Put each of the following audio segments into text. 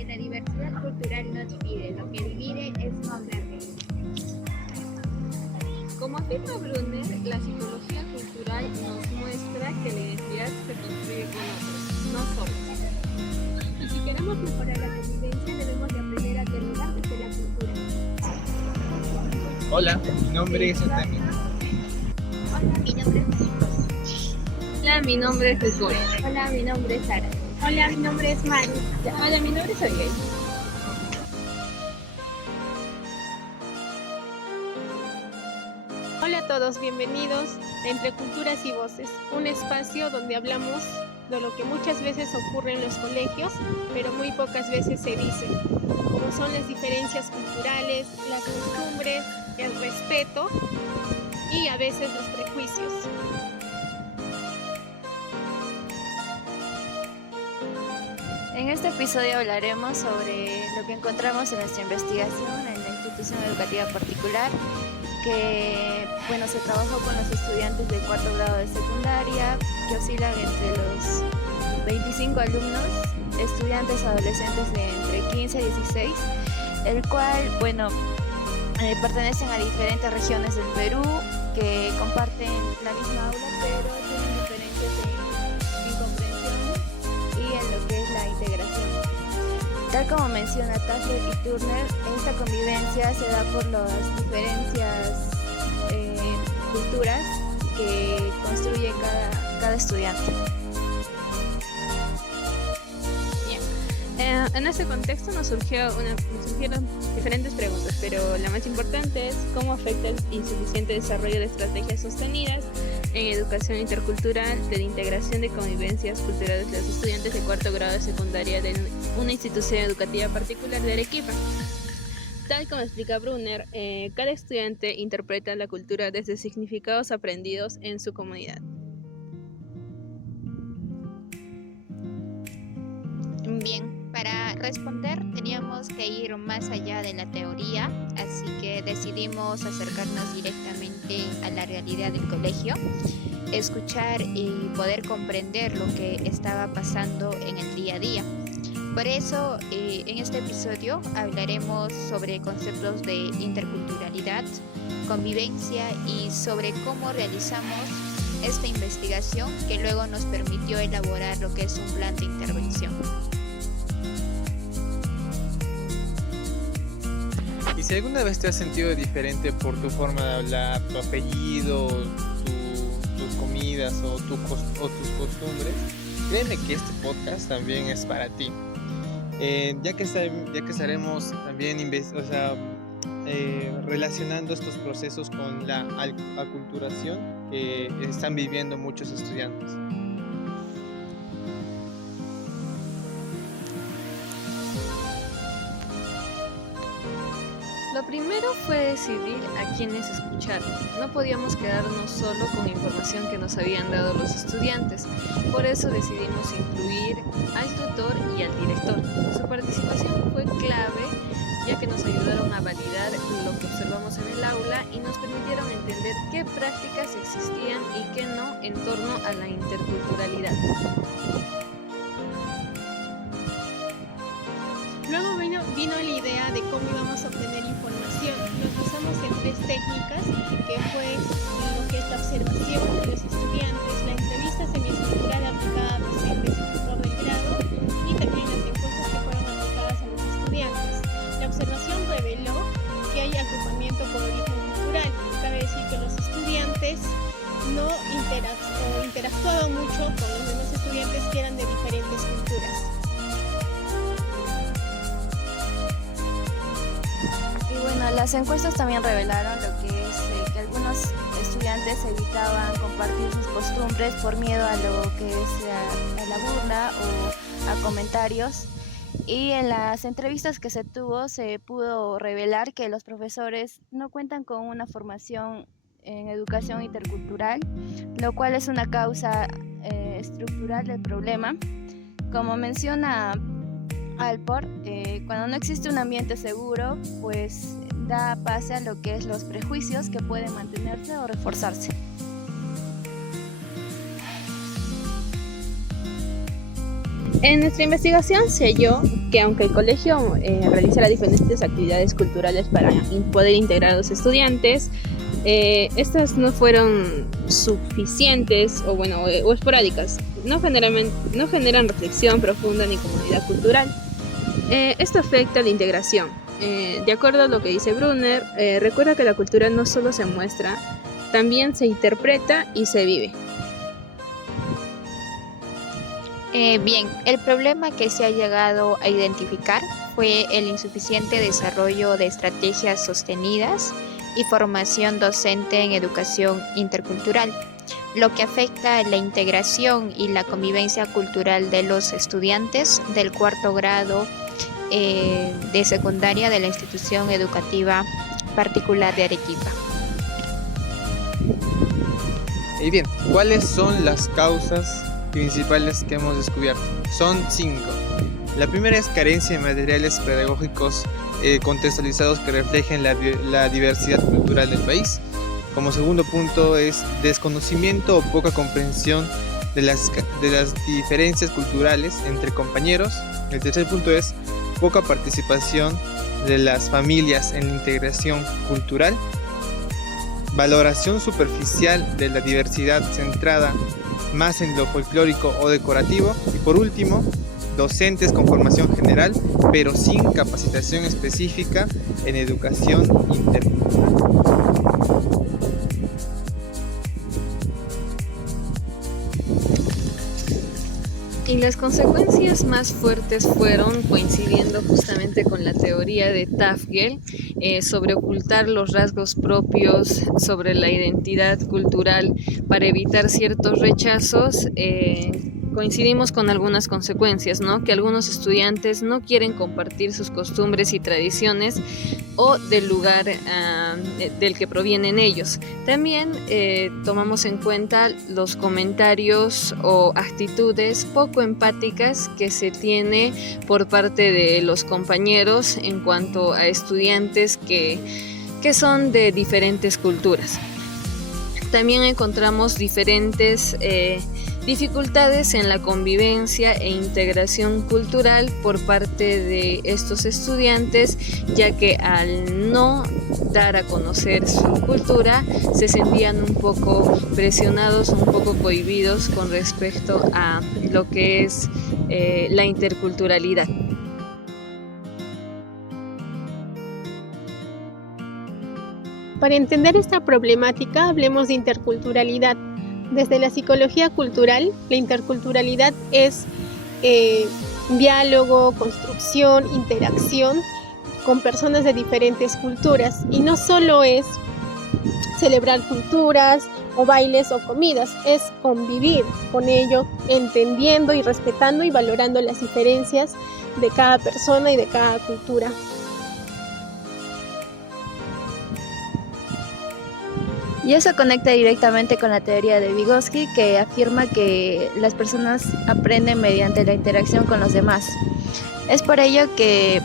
que la diversidad cultural no divide, lo que divide es no hablar de ello. Como afirma Brunner, la psicología cultural nos muestra que la identidad se construye con otros, no solos. Y si queremos mejorar la convivencia, debemos de aprender a dialogar desde la cultura. Hola, mi nombre es Atemi. Hola, mi nombre es Hola, mi nombre es Nicole. Hola, mi nombre es Sara. Hola, mi nombre es Mari. Hola, mi nombre es Ariel. Hola a todos, bienvenidos a Entre Culturas y Voces, un espacio donde hablamos de lo que muchas veces ocurre en los colegios, pero muy pocas veces se dice, como son las diferencias culturales, las costumbres, el respeto y a veces los prejuicios. En este episodio hablaremos sobre lo que encontramos en nuestra investigación en la institución educativa particular, que se trabajó con los estudiantes de cuarto grado de secundaria, que oscilan entre los 25 alumnos, estudiantes adolescentes de entre 15 y 16, el cual, pertenecen a diferentes regiones del Perú, que comparten la misma aula, pero tienen diferencias en comprensión y en lo que es la integración. Tal como menciona Tassler y Turner, esta convivencia se da por las diferencias culturas que construye cada estudiante. En ese contexto nos surgieron diferentes preguntas, pero la más importante es cómo afecta el insuficiente desarrollo de estrategias sostenidas en educación intercultural de la integración de convivencias culturales de los estudiantes de cuarto grado de secundaria de una institución educativa particular de Arequipa. Tal como explica Brunner, cada estudiante interpreta la cultura desde significados aprendidos en su comunidad. Bien, para responder teníamos que ir más allá de la teoría, así que decidimos acercarnos directamente a la realidad del colegio, escuchar y poder comprender lo que estaba pasando en el día a día. Por eso, en este episodio hablaremos sobre conceptos de interculturalidad, convivencia y sobre cómo realizamos esta investigación que luego nos permitió elaborar lo que es un plan de intervención. Y si alguna vez te has sentido diferente por tu forma de hablar, tu apellido, tus comidas o tus costumbres, créeme que este podcast también es para ti. Ya que estaremos también relacionando estos procesos con la aculturación que están viviendo muchos estudiantes. Lo primero fue decidir a quiénes escuchar. No podíamos quedarnos solo con información que nos habían dado los estudiantes. Por eso decidimos incluir al tutor y al director. Su participación fue clave, ya que nos ayudaron a validar lo que observamos en el aula y nos permitieron entender qué prácticas existían y qué no en torno a la interculturalidad. Luego vino la idea de cómo íbamos a obtener información. Nos basamos en 3 técnicas, que fue lo que es la observación de los estudiantes, la entrevista semiestructural aplicada a docentes y tutor del grado y también las encuestas que fueron aplicadas a los estudiantes. La observación reveló que hay agrupamiento por origen cultural. Cabe decir que los estudiantes no interactuaban mucho con los demás estudiantes que eran de diferentes culturas. Las encuestas también revelaron lo que es que algunos estudiantes evitaban compartir sus costumbres por miedo a lo que es a la burla o a comentarios. Y en las entrevistas que se tuvo se pudo revelar que los profesores no cuentan con una formación en educación intercultural, lo cual es una causa estructural del problema. Como menciona Alport, cuando no existe un ambiente seguro, pues da pase a lo que es los prejuicios que pueden mantenerse o reforzarse. En nuestra investigación se halló que aunque el colegio realizara diferentes actividades culturales para poder integrar a los estudiantes, estas no fueron suficientes o esporádicas, no generan reflexión profunda ni comunidad cultural. Esto afecta a la integración. De acuerdo a lo que dice Brunner, recuerda que la cultura no solo se muestra, también se interpreta y se vive. Bien, el problema que se ha llegado a identificar fue el insuficiente desarrollo de estrategias sostenidas y formación docente en educación intercultural, lo que afecta a la integración y la convivencia cultural de los estudiantes del cuarto grado de secundaria de la institución educativa particular de Arequipa. Y bien, ¿cuáles son las causas principales que hemos descubierto? Son 5. La primera es carencia de materiales pedagógicos contextualizados que reflejen la diversidad cultural del país. Como segundo punto es desconocimiento o poca comprensión de las diferencias culturales entre compañeros. El tercer punto es poca participación de las familias en la integración cultural. Valoración superficial de la diversidad centrada más en lo folclórico o decorativo. Y por último, docentes con formación general, pero sin capacitación específica en educación intercultural. Y las consecuencias más fuertes fueron, coincidiendo justamente con la teoría de Tafgel, sobre ocultar los rasgos propios sobre la identidad cultural para evitar ciertos rechazos. Coincidimos con algunas consecuencias, ¿no? Que algunos estudiantes no quieren compartir sus costumbres y tradiciones o del lugar del que provienen ellos. También tomamos en cuenta los comentarios o actitudes poco empáticas que se tiene por parte de los compañeros en cuanto a estudiantes que son de diferentes culturas. También encontramos diferentes dificultades en la convivencia e integración cultural por parte de estos estudiantes, ya que al no dar a conocer su cultura se sentían un poco presionados, un poco cohibidos con respecto a lo que es la interculturalidad. Para entender esta problemática, hablemos de interculturalidad. Desde la psicología cultural, la interculturalidad es diálogo, construcción, interacción con personas de diferentes culturas. Y no solo es celebrar culturas o bailes o comidas, es convivir con ello, entendiendo y respetando y valorando las diferencias de cada persona y de cada cultura. Y eso conecta directamente con la teoría de Vygotsky, que afirma que las personas aprenden mediante la interacción con los demás. Es por ello que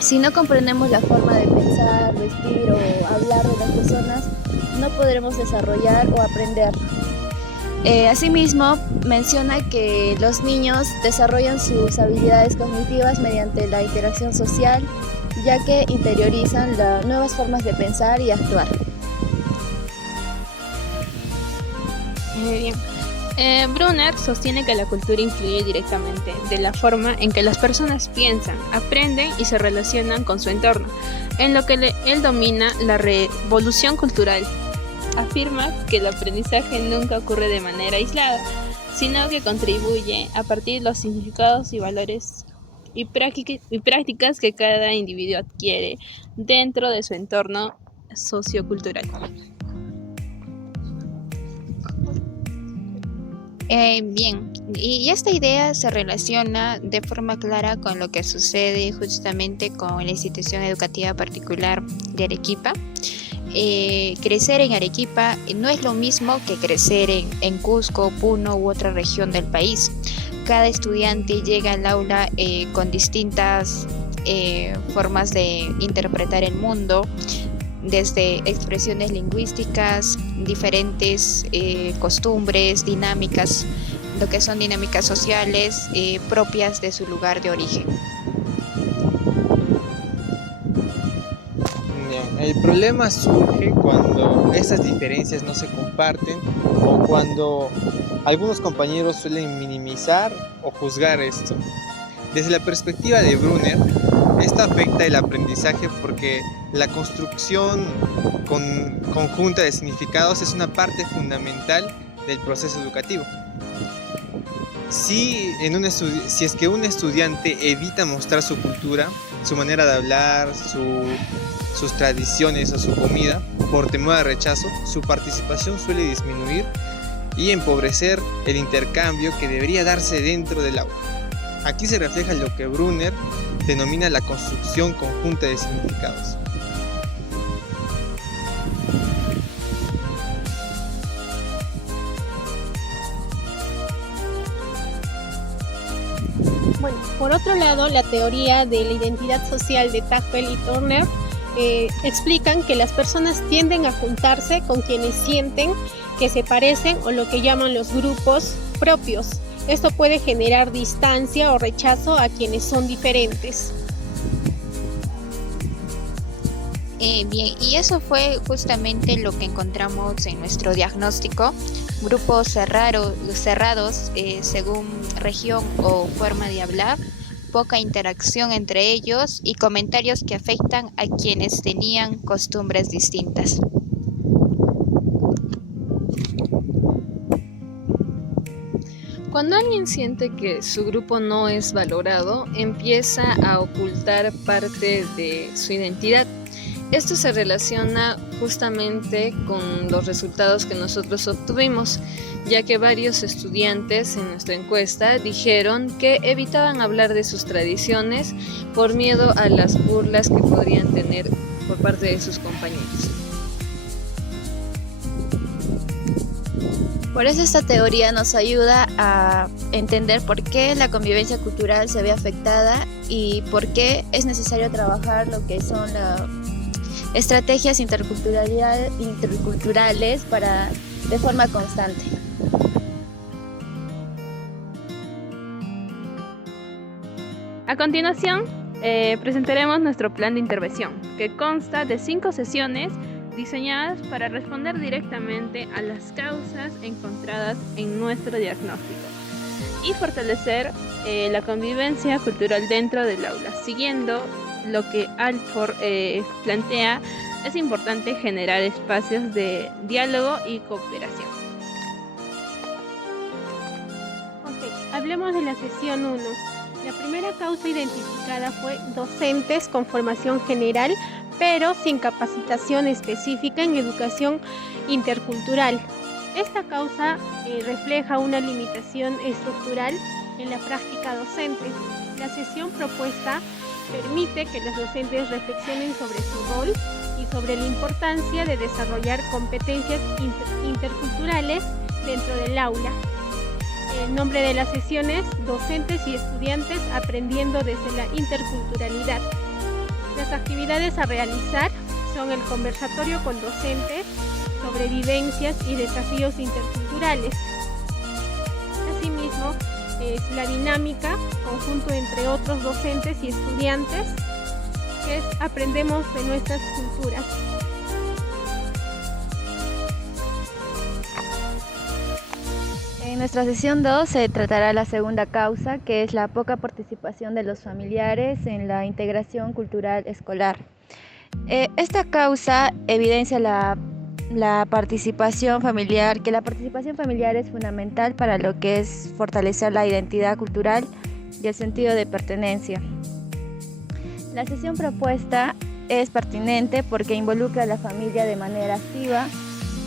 si no comprendemos la forma de pensar, vestir o hablar de las personas, no podremos desarrollar o aprender. Asimismo, menciona que los niños desarrollan sus habilidades cognitivas mediante la interacción social, ya que interiorizan las nuevas formas de pensar y actuar. Bien. Brunner sostiene que la cultura influye directamente de la forma en que las personas piensan, aprenden y se relacionan con su entorno, en lo que él domina la revolución cultural. Afirma que el aprendizaje nunca ocurre de manera aislada, sino que contribuye a partir de los significados y valores y prácticas que cada individuo adquiere dentro de su entorno sociocultural. Bien, y esta idea se relaciona de forma clara con lo que sucede justamente con la institución educativa particular de Arequipa. Crecer en Arequipa no es lo mismo que crecer en Cusco, Puno u otra región del país. Cada estudiante llega al aula con distintas formas de interpretar el mundo, desde expresiones lingüísticas, diferentes costumbres, dinámicas lo que son dinámicas sociales propias de su lugar de origen. El problema surge cuando esas diferencias no se comparten o cuando algunos compañeros suelen minimizar o juzgar esto. Desde la perspectiva de Brunner, esto afecta el aprendizaje porque la construcción conjunta de significados es una parte fundamental del proceso educativo. Si es que un estudiante evita mostrar su cultura, su manera de hablar, sus tradiciones o su comida, por temor al rechazo, su participación suele disminuir y empobrecer el intercambio que debería darse dentro del aula. Aquí se refleja lo que Brunner denomina la construcción conjunta de significados. Bueno, por otro lado, la teoría de la identidad social de Tagfeld y Turner explican que las personas tienden a juntarse con quienes sienten que se parecen o lo que llaman los grupos propios. Esto puede generar distancia o rechazo a quienes son diferentes. Bien, y eso fue justamente lo que encontramos en nuestro diagnóstico. Grupos cerrados según región o forma de hablar, poca interacción entre ellos y comentarios que afectan a quienes tenían costumbres distintas. Cuando alguien siente que su grupo no es valorado, empieza a ocultar parte de su identidad. Esto se relaciona justamente con los resultados que nosotros obtuvimos, ya que varios estudiantes en nuestra encuesta dijeron que evitaban hablar de sus tradiciones por miedo a las burlas que podrían tener por parte de sus compañeros. Por eso esta teoría nos ayuda a entender por qué la convivencia cultural se ve afectada y por qué es necesario trabajar lo que son las estrategias interculturales de forma constante. A continuación, presentaremos nuestro plan de intervención, que consta de 5 sesiones diseñadas para responder directamente a las causas encontradas en nuestro diagnóstico y fortalecer la convivencia cultural dentro del aula. Siguiendo lo que Alford plantea, es importante generar espacios de diálogo y cooperación. Hablemos de la sesión 1. La primera causa identificada fue docentes con formación general, pero sin capacitación específica en educación intercultural. Esta causa refleja una limitación estructural en la práctica docente. La sesión propuesta permite que los docentes reflexionen sobre su rol y sobre la importancia de desarrollar competencias interculturales dentro del aula. El nombre de la sesión es Docentes y Estudiantes Aprendiendo desde la Interculturalidad. Las actividades a realizar son el conversatorio con docentes sobre vivencias y desafíos interculturales. Asimismo, es la dinámica, conjunto entre otros docentes y estudiantes, que es Aprendemos de nuestras culturas. En nuestra sesión 2 se tratará la segunda causa, que es la poca participación de los familiares en la integración cultural escolar. Esta causa evidencia la participación familiar, que la participación familiar es fundamental para lo que es fortalecer la identidad cultural y el sentido de pertenencia. La sesión propuesta es pertinente porque involucra a la familia de manera activa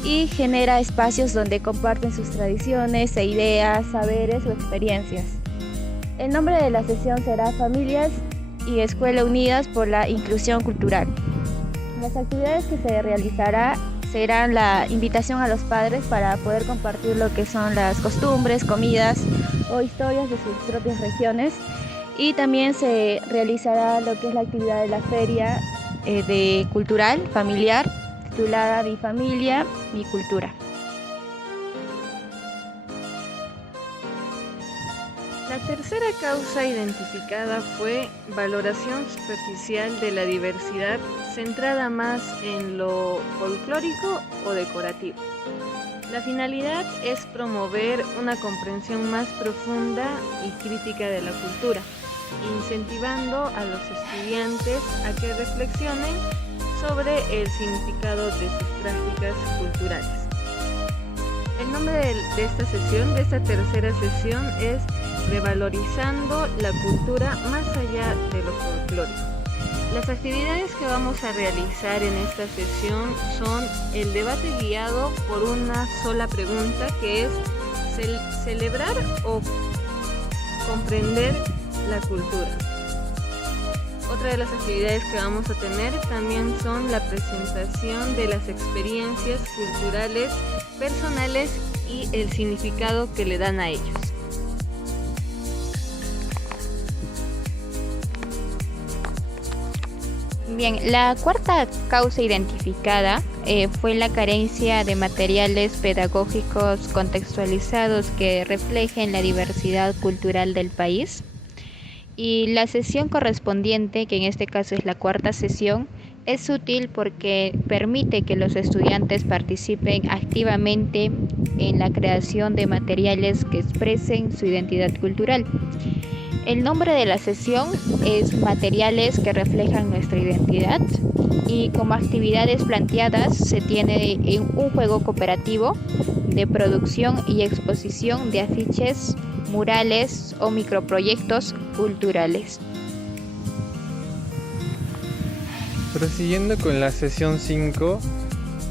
y genera espacios donde comparten sus tradiciones e ideas, saberes o experiencias. El nombre de la sesión será Familias y Escuela Unidas por la Inclusión Cultural. Las actividades que se realizará serán la invitación a los padres para poder compartir lo que son las costumbres, comidas o historias de sus propias regiones, y también se realizará lo que es la actividad de la feria cultural familiar titulada Mi Familia, Mi Cultura. La tercera causa identificada fue valoración superficial de la diversidad centrada más en lo folclórico o decorativo. La finalidad es promover una comprensión más profunda y crítica de la cultura, incentivando a los estudiantes a que reflexionen sobre el significado de sus prácticas culturales. El nombre de esta sesión, de esta tercera sesión, es Revalorizando la cultura más allá de lo folclórico. Las actividades que vamos a realizar en esta sesión son el debate guiado por una sola pregunta, que es celebrar o comprender la cultura. Otra de las actividades que vamos a tener también son la presentación de las experiencias culturales personales y el significado que le dan a ellos. Bien, la cuarta causa identificada fue la carencia de materiales pedagógicos contextualizados que reflejen la diversidad cultural del país. Y la sesión correspondiente, que en este caso es la cuarta sesión, es útil porque permite que los estudiantes participen activamente en la creación de materiales que expresen su identidad cultural. El nombre de la sesión es Materiales que reflejan nuestra identidad, y como actividades planteadas se tiene un juego cooperativo de producción y exposición de afiches, murales o microproyectos culturales. Prosiguiendo con la sesión 5,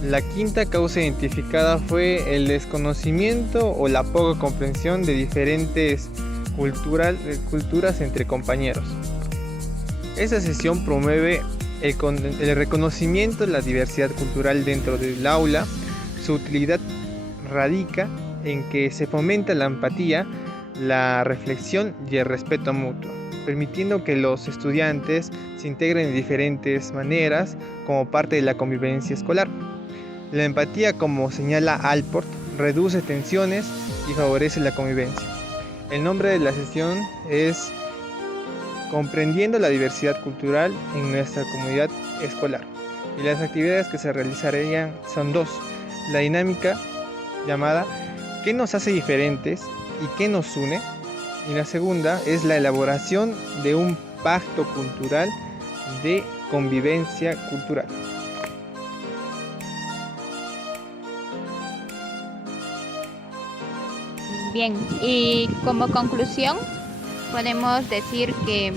la quinta causa identificada fue el desconocimiento o la poca comprensión de diferentes culturas entre compañeros. Esta sesión promueve el reconocimiento de la diversidad cultural dentro del aula. Su utilidad radica en que se fomenta la empatía, la reflexión y el respeto mutuo, permitiendo que los estudiantes se integren de diferentes maneras como parte de la convivencia escolar. La empatía, como señala Alport, reduce tensiones y favorece la convivencia. El nombre de la sesión es Comprendiendo la diversidad cultural en nuestra comunidad escolar. Y las actividades que se realizarían son dos. La dinámica llamada ¿Qué nos hace diferentes y qué nos une? Y la segunda es la elaboración de un pacto cultural de convivencia cultural. Bien, y como conclusión podemos decir que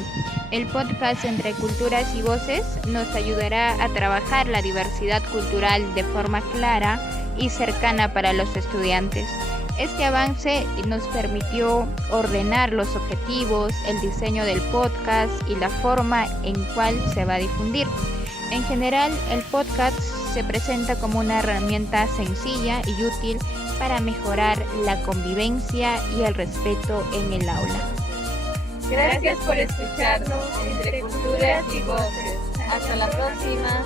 el podcast Entre Culturas y Voces nos ayudará a trabajar la diversidad cultural de forma clara y cercana para los estudiantes. Este avance nos permitió ordenar los objetivos, el diseño del podcast y la forma en cual se va a difundir. En general, el podcast se presenta como una herramienta sencilla y útil para mejorar la convivencia y el respeto en el aula. Gracias por escucharnos Entre Culturas y Voces. Hasta la próxima.